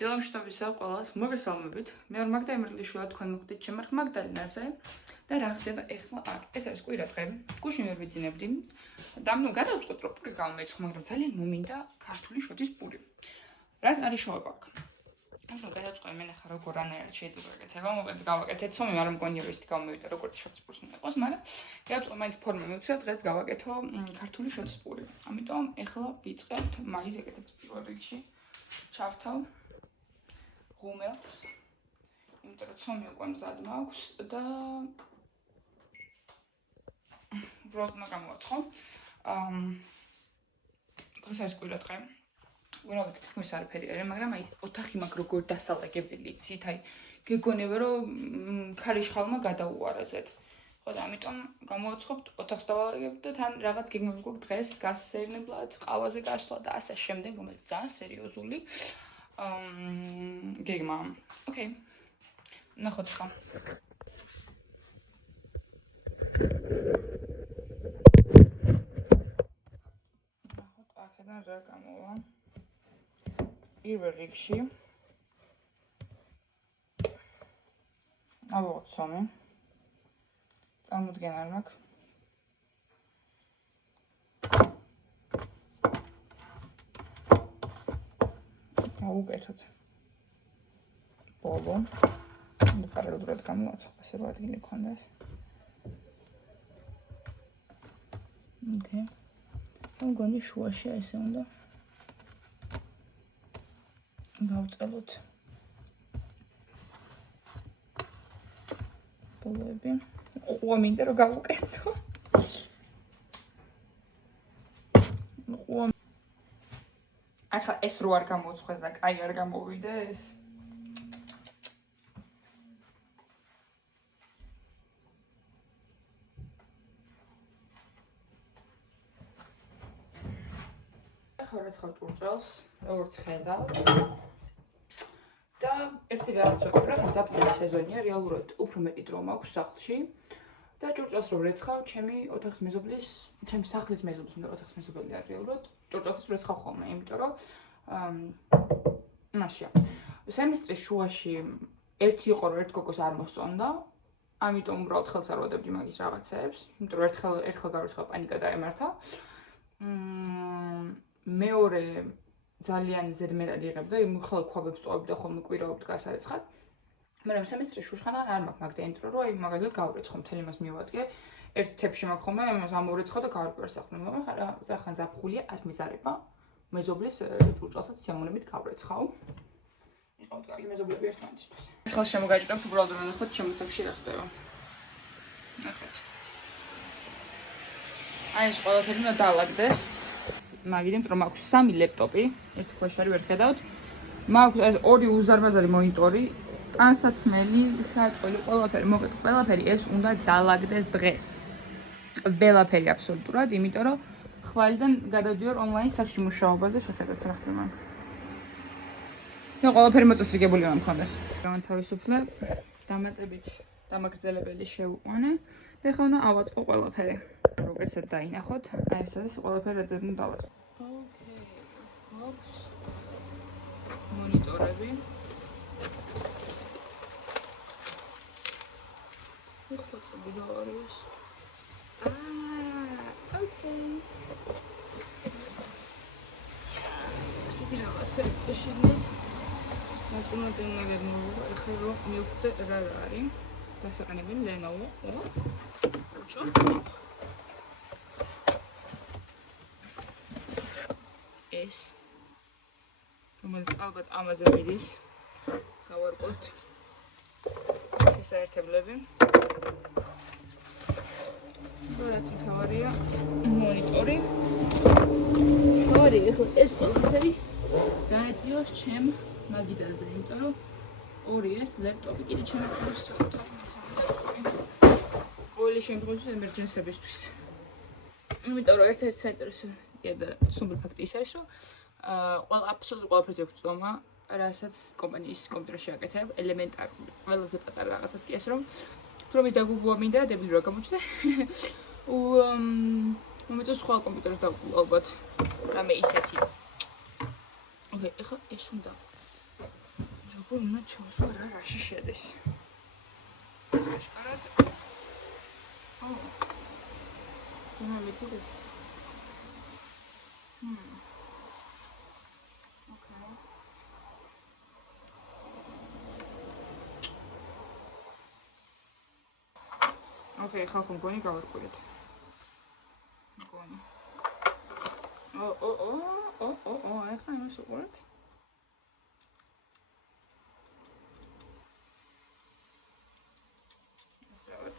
დილამშვიდობისა ყველას, მოგესალმებით. მე ვარ მაგდა ემერლიშვილი, თქვენ მოხდით ჩემარხ მაგდალინაზე და რა ხდება ეხლა აქ. ეს არის კვირა დღე. გუშინ ვერ ვიძინებდი. და ნუ გადავწყვეტ რომ პური გავმეცხო, მაგრამ ძალიან მომინდა ქართული შოთის პური. რას არის შოება აქ? ანუ გადავწყვეტ მე ნახა როგორანაირად შეიძლება გაკეთება. მოგეთ გავაკეთეთ ცომი, მაგრამ მგონია რომ ისეთი გამოვიდა როგორც შოთის პურის უნდა იყოს, მაგრამ გადავწყვეტ მაინც ფორმა მივცე, დღეს გავაკეთო ქართული შოთის პური. ამიტომ ეხლა ვიწყებთ მაგის ეკეთებს პირველ რიგში. ჩავთავ ღუმელს, იმიტომ რომ ცომი უკვე მზად მაქვს და უბრალოდ უნდა გამოვაცხო. დღეს არის კვირა დღე. ვერავითი თქმის არაფერი არა, მაგრამ აი ოთახი მაგ როგორ დასალაგებელი იცით, აი გეგონება რომ ქარიშხალმა გადაუარაზეთ. ხო და ამიტომ გამოვაცხობთ, ოთახს დავალაგებთ და თან რაღაც გეგმები გვაქვს დღეს გასასეირნებლად, ყავაზე გასვლა და ასე შემდეგ, რომელიც ძალიან სერიოზული გეგმა. ოკეი. ნახოთ ხა. ნახოთ აქედან რა გამოვა. პირველ რიგში ავიღოთ ცომი. წარმოდგენ არ მაქვს. გავუკეთოთ. ბოლო. და პარალელურად გამოვაცხო, ასე რომ ადგილი გქონდეს. ოკეი. მგონი შუაში ესე უნდა. გავწელოთ. ბოლოები. მინდა რომ გავუკეთო. ახლა ეს რო არ გამოუცხეს და კაი არ გამოვიდეს. ახლა რაცხავ ჭურჭელს, როგორც ხედავთ. და ერთი რაღაც ვაკეთებ, რა ზაფხულის სეზონია, რეალურად უფრო მეტი დრო მაქვს სახლში. და ჭურჭელს რო რეცხავ, ჩემი ოთახის მეზობლის, ჩემი სახლის მეზობლის, მე ოთახის მეზობელი არ რეალურად. ჭურჭელს რეცხავ ხოლმე, იმიტომ რომ მაშია. სემესტრის შუაში ერთი იყო რომ ერთ გოგოს არ მოსწონდა. ამიტომ უბრალოდ ხელს არ ვადებდი მაგის რაღაცებს, იმიტომ რომ ერთხელ გავირცხა პანიკა დაემართა. მეორე ძალიან ზედმეტად იღებდა, მხოლოდ ქვაბებს ტოვებდა ხოლმე კვირაობით გასარეცხად. მაგრამ სემესტრის შუაში ხანდახან არ მაქვს მაგდა ინტრო, რომ აი მაგალითად გავირეცხო, მთელი მას მივადგე. ერთ თებში მაქვს ხოლმე, ამას ამოვრეცხო და გავარკვევარ სახლში. მაგრამ ხან ზაფხულია, არ მიზარება. მეზობლის ჭურჭელსაც სიამოვნებით გავრეცხავ. იყავთ კარგი მეზობლები ერთმანეთისთვის. ახლა შემოგაჭრებთ უბრალოდ რომ ნახოთ ჩემ ოთახში რა ხდება. ნახეთ. აი ეს ყველაფერი უნდა დაალაგდეს. მაგიდან რომ მაქვს 3 ლეპტოპი, ერთი ქვეშ არის ვერ ხედავთ. მაქვს ეს 2 უზარმაზარი მონიტორი, ტანსაცმელი, საწყილი, ყველაფერი, მოგეთ, ყველაფერი ეს უნდა დაალაგდეს დღეს. ყველაფერი აბსოლუტურად, იმიტომ რომ ხვალიდან გადავდივარ ონლაინ სახლში მუშაობაზე, შეხედეთ რა ხდება. და ყველაფერი მოწესრიგებული უნდა მქონდეს. გამთავისუფლე, დამატებით დამაგრძელებელი შევუყვანე და ახლა უნდა ავაწყო ყველაფერი. როგორც დაინახოთ, აი ეს არის ყველაფერი რაც უნდა დავაწყო. ოკეი. აქვს მონიტორები. ხოწები რა არის? ოკეი. ასეთი რაღაცა შეგნით. ნაწილ-ნაწილად მოვიდა, ახლა რომ მივხვდე რა არის. დასაყენებელი Lenovo, ხო? უჩო. ეს რომელიც ალბათ ამაზე მიდის. გავარკვევთ. შესაერთებლები. რაც მთავარია მონიტორი. ახლა ეს ყველაფერი დაეტიოს ჩემ მაგიდაზე, იმიტომ რომ 2 ეს ლეპტოპი კიდე ჩემი პურის საკუთარი მესამე. ყოველი შემთხვევაში ემერჯენსებისთვის. იმიტომ რომ ერთ-ერთი საინტერესო და ცნობილი ფაქტი ის არის, რომ აბსოლუტურად ყველაფერზე აქვს წომა, რასაც კომპანიის კომპიუტერში აკეთებ, ელემენტარული, ყველაზე პატარა რაღაცაც კი ეს რომ თუმცა დაგუგლა მინდა დებელი რა გამოჩნდა. მომეწონს სხვა კომპიუტერს დავგულ ალბათ რამე ისეთი. ოკეი, ეხლა ეს უნდა როგორ უნდა ჩავსვა რა რაში შედის. ეს აშკარად. მე ვიცი ეს. Okay, ხალხო მგონი გავარკვიეთ. მგონი. ეხლა იმას უყურეთ.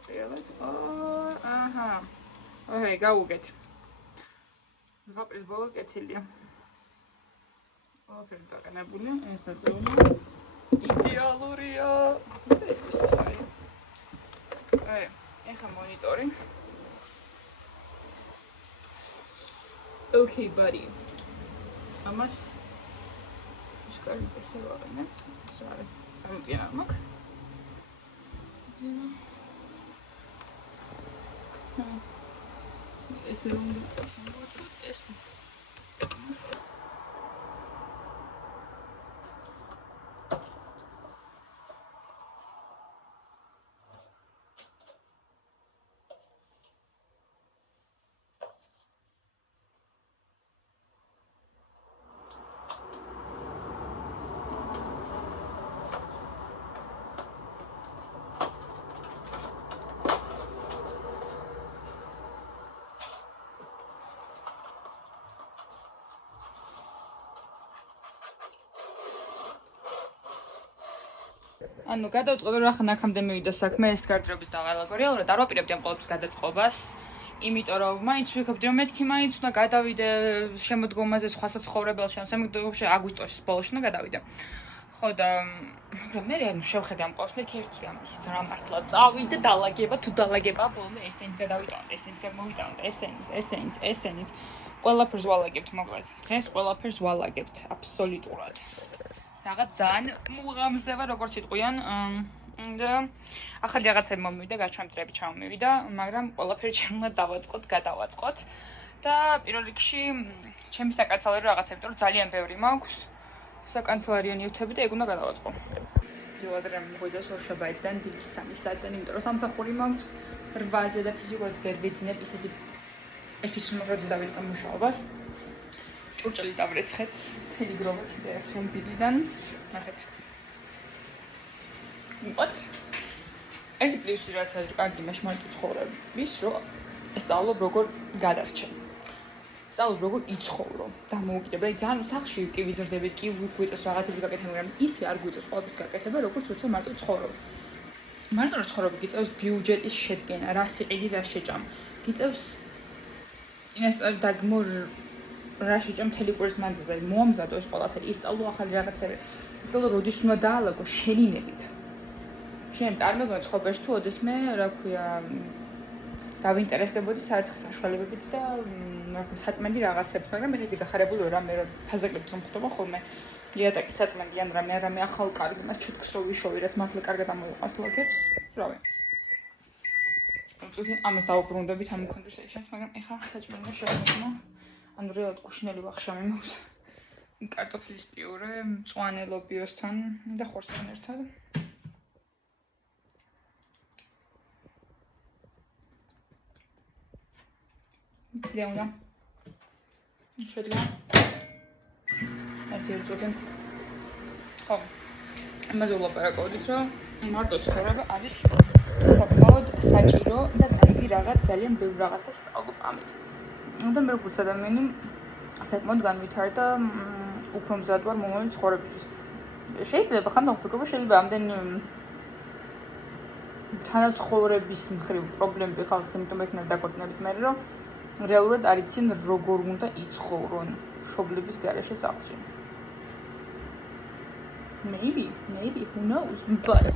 აჰა. ой, გავუგეთ. ზღაპრის ბოლო კეთილია. ყველაფერი დაყენებული, ეს ნაწილი იდეალურია. ეს ის არის. ეხლა მონიტორი. Okay, buddy. ამას ისკარი ესე ვაღებინე. ეს რა არის? ამიტიან არ მაქვს. ეს რომ მოწვეთ ეს. ანუ გადავწყვეტ რა ხან აქამდე მივიდა საქმე ეს გარდრობის დავალაგო. რეალურად არ ვაპირებდი ამ ყოველთვის გადაწყობას. იმიტომ რომ მაინც ვიქებდი რომ მეთქი მაინც უნდა გადავიდე შემოდგომაზე სხვა საცხოვრებელში, შემოდგომაში აგვისტოში ბოლოში უნდა გადავიდე. ხო და მაგრამ მე ანუ შევხედე ამ ყოველს მეთქი ერთი გამისიც რა მართლა წავიდე დალაგება თუ დალაგება ბოლომდე ესენიც გადავიტანე, ესენიც გამოვიტანე, ესენიც ყველაფერს ვალაგებთ მოკლედ. დღეს ყველაფერს ვალაგებთ აბსოლუტურად. რაღაც ძალიან მუღამზევა როგორც იტყვიან და ახალი რაღაცები მომივიდა, გაჩვენებები ჩამომივიდა, მაგრამ ყველაფერი ჩემმა დავაწყოთ, გადავაწყოთ და პირველ რიგში ჩემი საკანცელარო რაღაცები, იმიტომ რომ ძალიან ბევრი მაქვს საკანცელარიო ნივთები და ეგ უნდა გადავაწყო. დილადრე მოგვიძებს ორშაბათიდან დილის 3 საათიდან, იმიტომ რომ სამსახური მაქვს 8-ზე და ფიზიკურად ვერ ვიცინებ ისეთი ერთი სრულად დავიწყე მუშაობას. ჭურჭელი დავრეცხეთ, მთელი გროვა კიდე ერთხელ დილიდან, ნახეთ. უყოთ. ერთი პლუსი რაც არის კარგი მაშ მარტო ცხოვრების, რომ ესწავლობ როგორ გადარჩენ. ესწავლობ როგორ იცხოვრო და მოუკიდებ. აი ძალიან სახში კი ვიზრდებით, კი გვიწევს რაღაცების გაკეთება, მაგრამ ისე არ გვიწევს ყოველთვის გაკეთება, როგორც უცებ მარტო ცხოვრობ. მარტო რა ცხოვრობ გიწევს ბიუჯეტის შედგენა, რა სიყიდი, რა შეჭამ. გიწევს წინასწარ დაგმო რა შეჭამ მთელი კვირის მანძილზე, მოამზადო ეს ყველაფერი, ისწავლო ახალი რაღაცები. ისწავლო როდის უნდა დაალაგო შენინებით. შენ წარმოგიდგენთ ცხოვრებაში თუ ოდესმე, რა ქვია, დავინტერესდებოდი საერთო საშუალებებით და საწმენდი რაღაცებს, მაგრამ მე ეს გახარებული ვარ, მე ფაზაკებით რომ ხდება ხოლმე. იატაკი საწმენდი ან რამე ახალ კარგი, მას ჩიტკს რო ვიშოვი, რაც მართლა კარგად ამოიყვანს ლოგებს, რავი. ამას დავუბრუნდებით ამ conversations, მაგრამ ეხლა საჭმელია შევამოწმო. ანუ რეალურად კუშნელი ვახშამი მაქვს. კარტოფილის პიურე, მწვანე ლობიოსთან და ხორცთან ერთად. ლეონა. შედგა. ერთი უწოდე. ხო. ამაზე ვლაპარაკობდით, რომ მარტო ცხოვრება არის საკმაოდ საჭირო და კარგი რაღაც ძალიან ბევრ რაღაცას სწავლობ ამით. და მე როგორც ადამიანი საკმაოდ განვითარდა უფრო მზად ვარ მომავალი ცხოვრებისთვის. შეიძლება ხან დავფიქრობ, შეიძლება ამდენი თანაცხოვრების მხრივ პრობლემები ხალხს იმიტომ ექნება დაკორტინების მერე, რომ რეალურად არ იციან როგორ უნდა იცხოვრონ მშობლების გარეშე სახლში. Maybe, who knows, but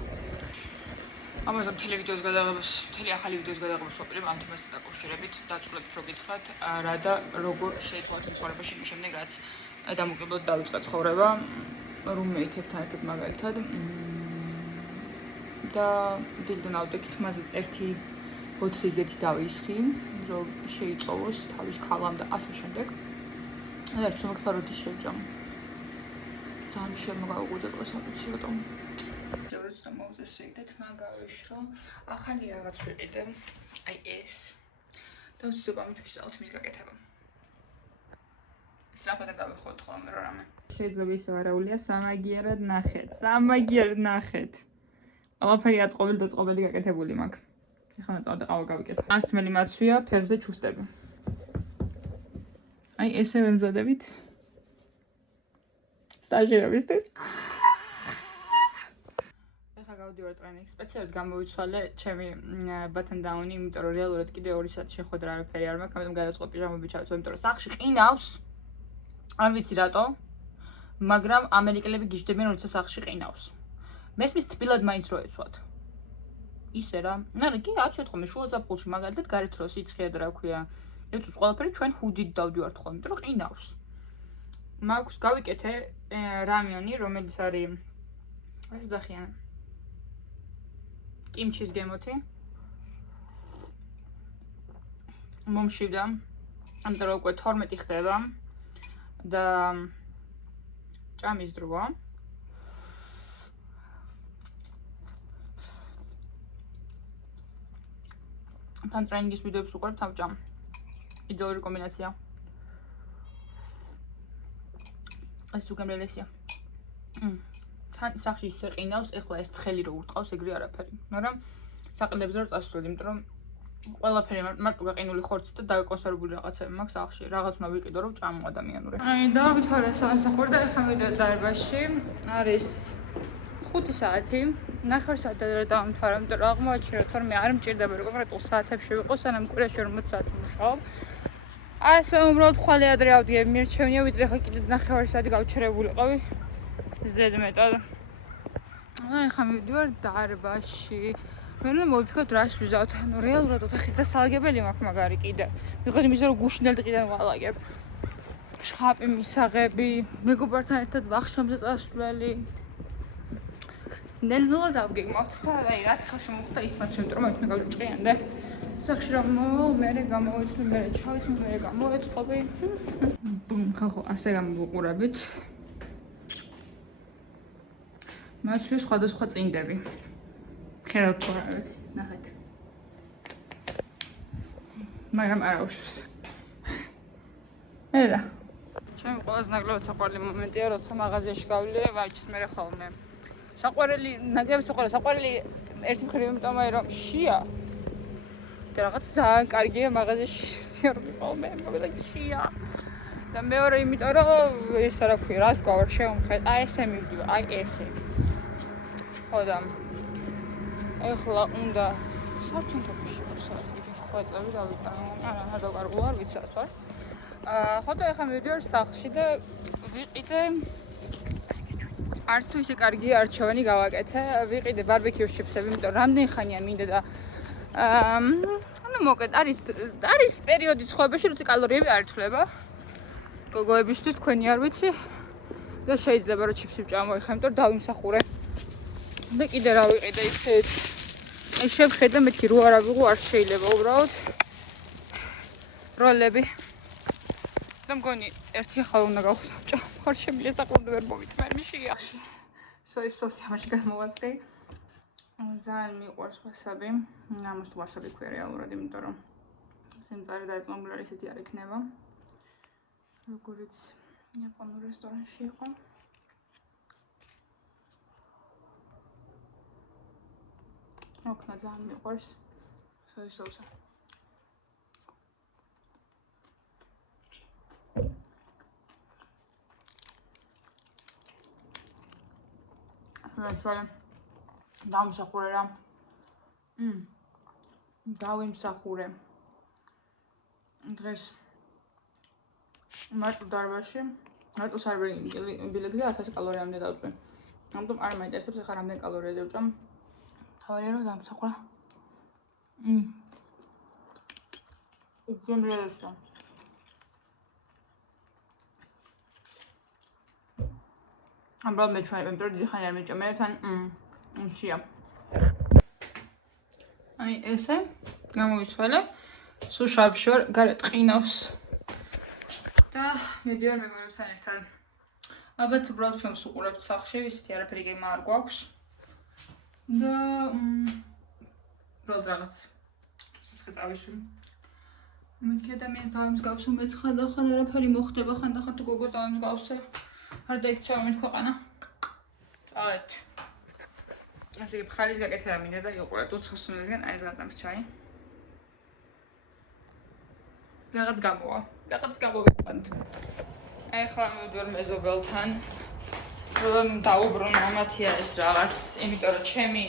ამაზე მთელი ვიდეოს გადაღებას, მთელი ახალი ვიდეოს გადაღებას ვაპირებ ამ თემასთან დაკავშირებით, დაწვრილებით რო გითხრათ, რა და როგორ შეიცვალეთ ცხოვრებაში მის შემდეგ, რაც დამოკიდებულად დავიწყე ცხოვრება რუმეითებთან ერთად მაგალითად და დილიდან ავდექით მასზე ერთი ბოთლი ზეთი დავისხი, რომ შეიწოვოს თავის ქალამ და ასე შემდეგ. და ერთ მომხდაროდი შევჭამ. ძალიან შემოგაუგუძა დღეს აბიცი რატომ. როცა მოვწესრიგდეთ, მაგავიშრო, ახალი რაღაც ვიყიდე. აი ეს. და ვცდილობ ამით ვისწავლოთ მის გაკეთება. ეს რაფად დავიხოთ ხოლმე რა რამე. შეიძლება ისე ვარაულია სამაგიერად ნახეთ. სამაგიერად ნახეთ. ყველაფერი აწყობილი და წყობილი გაკეთებული მაქვს. ეხლა წავდა ყავა გავიკეთე. ასმელი მაცვია, ფეხზე ჩუსტები. აი ესე ვემზადებით. სტაჟირებისთვის. ეხლა გავდივარ ტრენინგს. სპეციალურად გამოვიცვალე ჩემი button down-ი, იმიტომ რომ რეალურად კიდე 2 საათი შეხვედრა არაფერი არ მაქვს, ამიტომ გადავწყობ პიჟამები ჩავიცვალე, იმიტომ რომ სახლში ყინავს. არ ვიცი რატო, მაგრამ ამერიკელები გიждდებიან, როცა სახლში ყინავს. მესმის თბილად მაინც რო ეცვათ. ისე რა. არა, კი, აცვეთ ხოლმე შუა ზაფხულში, მაგალითად გარეთ რო სიცხეა და რა ქვია. ეცვს ყველაფერი ჩვენ ჰუდით დავდივართ ხოლმე, იმიტომ რომ ყინავს. მაქვს გავიკეთე რამიონი, რომელიც არის ეს ძახიანი. კიმჩის გემოთი. მომშივდა. ამიტომ უკვე 12 ხდება და ჭამის დროა. თან ტრენინგის ვიდეოებს უყურებ, თან ვჭამ. იდეალური კომბინაცია. ეს უგემრიელესია. თან სახში ისე ყინავს, ეხლა ეს ცხელი რო ურტყავს, ეგრე არაფერი. მაგრამ საყიდებზე რო წასვლები, იმიტომ რომ ყველაფერი მარტო გაყინული ხორცი და დაგაკონსერვებული რაღაცები მაქვს სახში. რაღაც უნდა ვიყიდო, რომ ჭამო ადამიანური. აი, დავვითვალე სამსახური და ეხლა მივიდე დარბაზში. არის 5 საათი. 9 საათი და დავამთავრე, იმიტომ რომ აღმოაჩინე, რომ მე არ მჭირდება რომ კონკრეტულ საათებში ვიყო, სანამ კვირაში 40 საათი ვმუშაობ. ასე უბრალოდ ხვალე ადრე ავდგები, მირჩევნია, ვიდრე ხა კიდე 9 საათი გავჩერებულიყავი ზედმეტად. აი, ხა მივდივარ დარბაზში. მე რომ მოვიფიქროთ რას ვიზავთ, ანუ რეალურად ოთახის დასალაგებელი მაქვს მაგარი კიდე. მიხოთ იმის რომ გუშინდელ დღიდან ვალაგებ. შხაპი მისაღები, მეგობართან ერთად ვახშამზე წასვლელი. ნელ-ნელა დავგეგმავთ და აი რაც ხალხი მოხდა ის მაქვს, იმიტომ რომ მე გავჭყიანდე. სახში რომ მე გამოვიცნო, მე ჩავიცნო, მე გამოვეწყობი. ხალხო, ასე გამოვუყურებით. მაცვი სხვადასხვა წინდები. ხელად თუ რა ვიცი, ნახეთ. მაგრამ არა უშავს. ერა. ჩემი ყველაზე ნაკლებად საყვარელი მომენტია, როცა მაღაზიაში გავიდე, ვაჭის მე ხოლმე. საყვარელი, ნაკლებად საყვარელი ერთი მხრივ იმიტომ რომ შია. და რაღაც ძალიან კარგია მაღაზიაში სიარული ხოლმე, მაგრამ შია. და მეორე იმიტომ რომ ეს რა ქვია, რას გავარ შევმხედ, აი ესე მივდივარ, აი ესე. ხო და ეხლა უნდა საჩუნთებში ხვეწები დავიკარგო. არა დავკარგო, არ ვიცი რაც ვარ. ხო და ეხლა მივიდივარ სახლში და ვიყიდე არც თუ ისე კარგი არჩევანი გავაკეთე. ვიყიდე ბარბეკიუს ჩიფსები, იმიტომ რომ რამდენი ხანია მინდა და ანუ მოკეთ არის პერიოდი ცხოვრებაში, როცა კალორიები არ ითვლება. გოგოებისთვის თქვენი არ ვიცი. და შეიძლება რომ ჩიფსი ვჭამო ეხლა, იმიტომ რომ დავიმსახურე. და კიდე რა ვიყიდე ისეთ ეს შევხედე მეთქი რო არა ვიღო არ შეიძლება უბრალოდ როლები და მგონი ერთი ახლა უნდა გავხსოვჭა ხარ შემიძლია საყურდე ვერ მოვიტმერ მიშიაში სოის სოსი ამაში გამოვასწრე ძალიან მიყვარს ვასაბი ამას თუ ვასაბი ქვია რეალურად იმიტომ რომ სიმწარე დარწმუნებული არის ისეთი არ იქნება როგორც იაპონურ რესტორანში იყო ოქნა ძალიან მიყვარს სოის სოუსი Actually, დავიმსახურე რა. დავიმსახურე. დღეს მარტო დარბაზში, მარტო სარბენი ბილეთზე 1000 კალორიამდე დავწვე. ამიტომ არ მაინტერესებს ახლა რამდენი კალორია დავჭამ. თავარია რომ დავიმსახურე. უგემრიელესა. ამბრალ მე ჩვენ იმიტომ რომ დიდი ხანი არ მეჭამე თან შია. აი ესე გამოვიცვალე. სულ შავში ვარ, გარეთ ყინავს. და მედივარ მეგობრებთან ერთად ალბათ უბრალოდ ფილმს უყურებთ სახლში, ისეთი არაფერი გემა არ გვაქვს. და უბრალოდ რაღაც ცოცხლი წავიშვი. მეთქი ადამიანს დავამსგავსო, მეც ხანდახან არაფერი მოხდება, ხანდახან თუ გოგოს დავამსგავსე. არ დაიქცევა მით ქვეყანა. წავედ. ასე იგი ხალის გაკეთება მინდა და იყურეთ უცხოსუნისგან აი ეს გადამს ჩაი. რაღაც გამოვიყვანთ. ეხლა მოვიდვარ მეზობელთან. რომ დაუბრუნო მათია ეს რაღაც, იმიტომ რომ ჩემი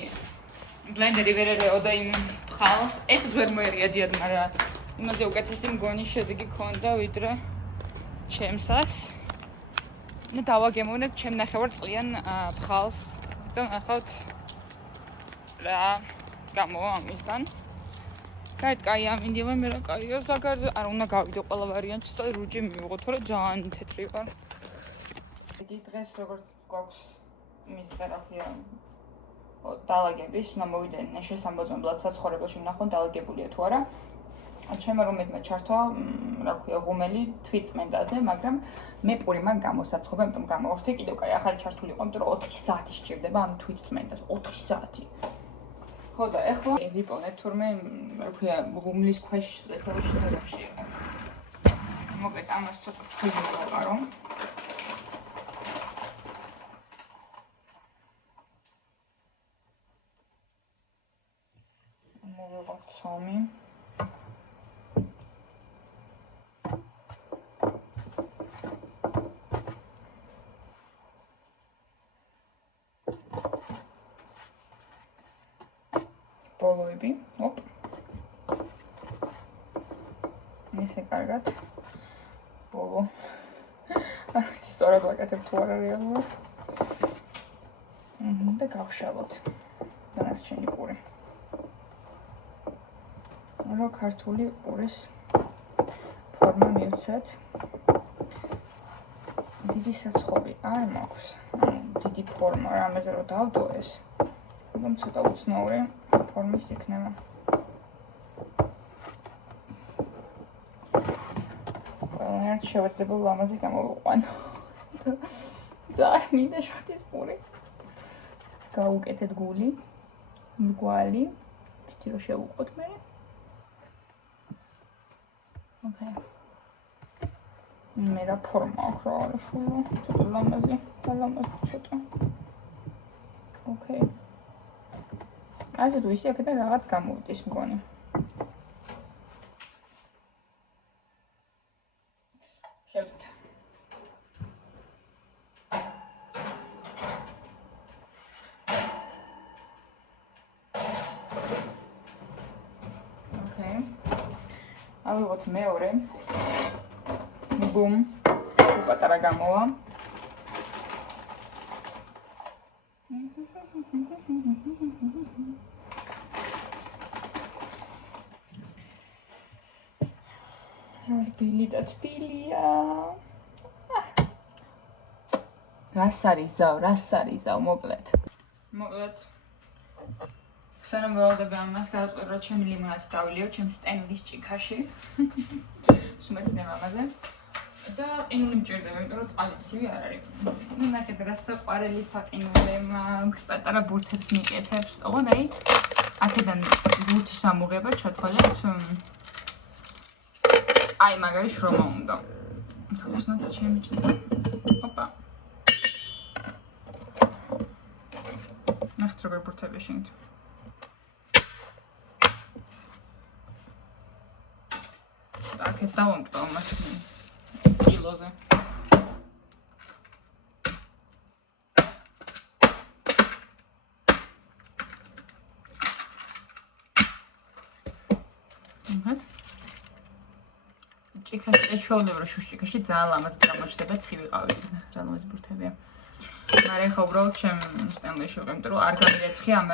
ბლენდერი ვერ ერეო და იმ ფხალს, ესეც ვერ მოერიადიად, მაგრამ იმაზე უკეთესი მგონი შედეგი ქონდა ვიდრე ჩემსას. და დავაგემოვნებ ჩემ ნახევარწყლიან ფხალს და ნახავთ რა გამოვა ამისგან. კაი ამინდია, მე რა კაიო, ზაგარზე არ უნდა გავიდე ყველა ვარიანტს და რუჯი მივიღო, თორე ძალიან თეთრი ვარ. იგი დღეს როგორც გვაქვს იმის ტერაპია დალაგების, უნდა მოვიდე შესამბაზონებლად საცხოვრებელში ვნახონ დალაგებულია თუ არა. ჩემმა რომელმა ჩართვა, რა ქვია, ღუმელი თვითწმენდაზე, მაგრამ მე პური მაგ გამოსაცხობა, იმიტომ გამოვხდე კიდევ კაი ახალი ჩართული იყო, იმიტომ რომ 4 საათი სჭირდება ამ თვითწმენდას, 4 საათი. ხო და ეხლა ვიპოვნეთ თურმე, რა ქვია, ღუმლის ქვეშ სპეციალურ შეხედებში იყო. მოკლედ ამას ცოტა თქვენი გავყარო. მოვიღოთ სომი. ბოლოები, ოპ. ესე კარგად. ბოლო. არ ვიცი, სწორად ვაკეთებ თუ არა რეალურად. და გავშალოთ. დანარჩენი პური. რო ქართული პურის ფორმა მივცეთ. დიდი საცხობი არ მაქვს. დიდი ფორმა, რამეზე რო დავდო ეს. რომ ცოტა უცნაური ფორმის იქნება. ერთ შევეცდებულ ლამაზი გამოვიყვანო. ძალიან მინდა შოთის პური. გავუკეთეთ გული, მრგვალი, თითი რო შევუყოთ მე. ოკეი. მე რა ფორმა აქვს რა არის შულო, ცოტა ლამაზი ცოტა. ოკეი. ასე თუ ისე აქედან რაღაც გამოვდის მგონი. შევით. ოკეი. ავიღოთ მეორე. ბუმ. უპატარა გამოვა. რბილი და თბილია. რას არის ზავ, მოკლედ. სანამ ველოდები ამას გავწყობ, რომ ჩემი ლიმონადი დავილიო ჩემ სტენლის ჭიქაში. სუმეცნებ ამაზე. და ყინული მჭირდება, იმიტომ რომ წყალი ცივი არ არის. ნახეთ რა საყვარელი საყინულე მაქვს, პატარა ბურთებს მიკეთებს. ოღონდ აი აქედან ბურთის ამოღება ჩათვალეთ. აი მაგარი შრომა უნდა. თავისნად შემიჭირდა. ოპა. ნახეთ როგორ ბურთები შეგთ. აქეთ დავამტყო მას კილოზე. ჭიქაში ეჩვეულებრო შუშჭიქაში ძალიან ლამაზად გამოჩნდება ცივი ყავის რა ლამაზი ბურთებია. მაგრამ ეხლა უბრალოდ ჩემ სტენლში ვიყავ, იმიტომ რომ არ გამირეცხი ამ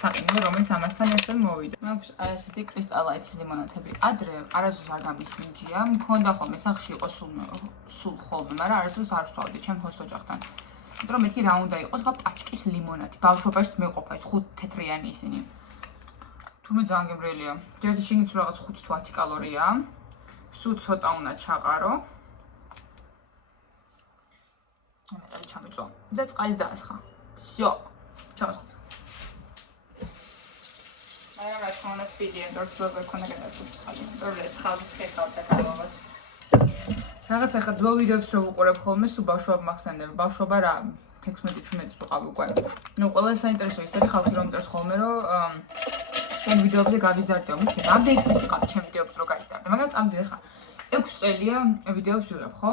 საყინულე, რომელიც ამასთან ერთად მოვიდა. მაქვს აი ესეთი კრისტალაიტის ლიმონათები. ადრე არასდროს არ გამისინჯია. მქონდა ხოლმე სახლში იყო სულ ხოლმე, მაგრამ არასდროს არ ვსვავდი ჩემ ხოს ოჯახთან. იმიტომ რომ მეთქი რა უნდა იყოს, ხა პაჭკის ლიმონათი. ბავშვობაშიც მეყოფა ის 5 თეთრიანი ისინი. თუმცა ძალიან გემრიელია. ჯერჯერობით შეგიძლია რაღაც 5-10 კალორიაა. სულ ცოტა უნდა ჩაყარო. ამერე ჩამიწვა და წყალი დაასხა. Всё. ჩამოსხა. მაგრამ რა თქმა უნდა სპიდია, დორცლობა ქონა გადაწყვეტ წყალი. პრობლემა ხალხი ხეთავდა კალავას. რაღაც ახლა ძველ ვიდეოებს რო ვუყურებ ხოლმე, სულ ბავშვობა მახსენდება. ბავშვობა რა 16-17 წუთი ყავი უკვე. ნუ ყველა საინტერესო ის არის ხალხი რომ წერს ხოლმე რომ შენ ვიდეოებზე გავიზარდეო. მე რამდენი წელი იყავ ჩემ ვიდეოებს რო გაიზარდე. მაგრამ წამდი ახლა 6 წელია ვიდეოებს ვიღებ, ხო?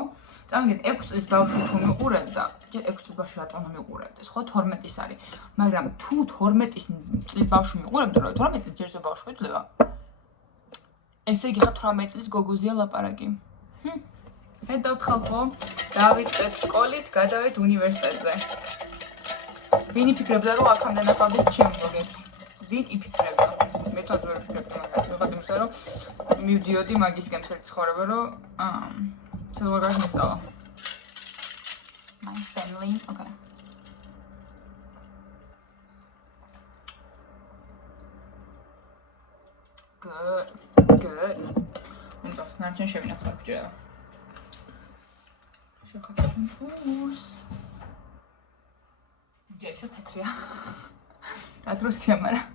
წამიგეთ 6 წლის ბავშვი თუ მიყურებ და 6 წლის ბავშვი რატომ მიყურებდეს, ხო? 12 არის. მაგრამ თუ 12 წლის ბავშვი მიყურებდა, რა 12 წლის ჯერზე ბავშვი ძლევა. ესე იგი ხა 18 წლის გოგოზია ლაპარაკი. ხედავთ ხალხო, დავიწყეთ სკოლით, გადავით უნივერსიტეტზე. ვინ იფიქრებდა რომ აქამდე ნახავდით ჩემ ბლოგებს? ვინ იფიქრებდა? მე თვითონ ვერ ვიფიქრებდი მაგას. ვიღად იმისა რომ მივდიოდი მაგისკენ მთელი ცხოვრება, რომ ცელვაგარი მესწავლა. Nice family. Okay. Good. Good. უნდა ნარჩენ შევინახავ ბჭერა. შეხატე შამპუს. ჯეშა თეთრია. რა დროსია, მაგრამ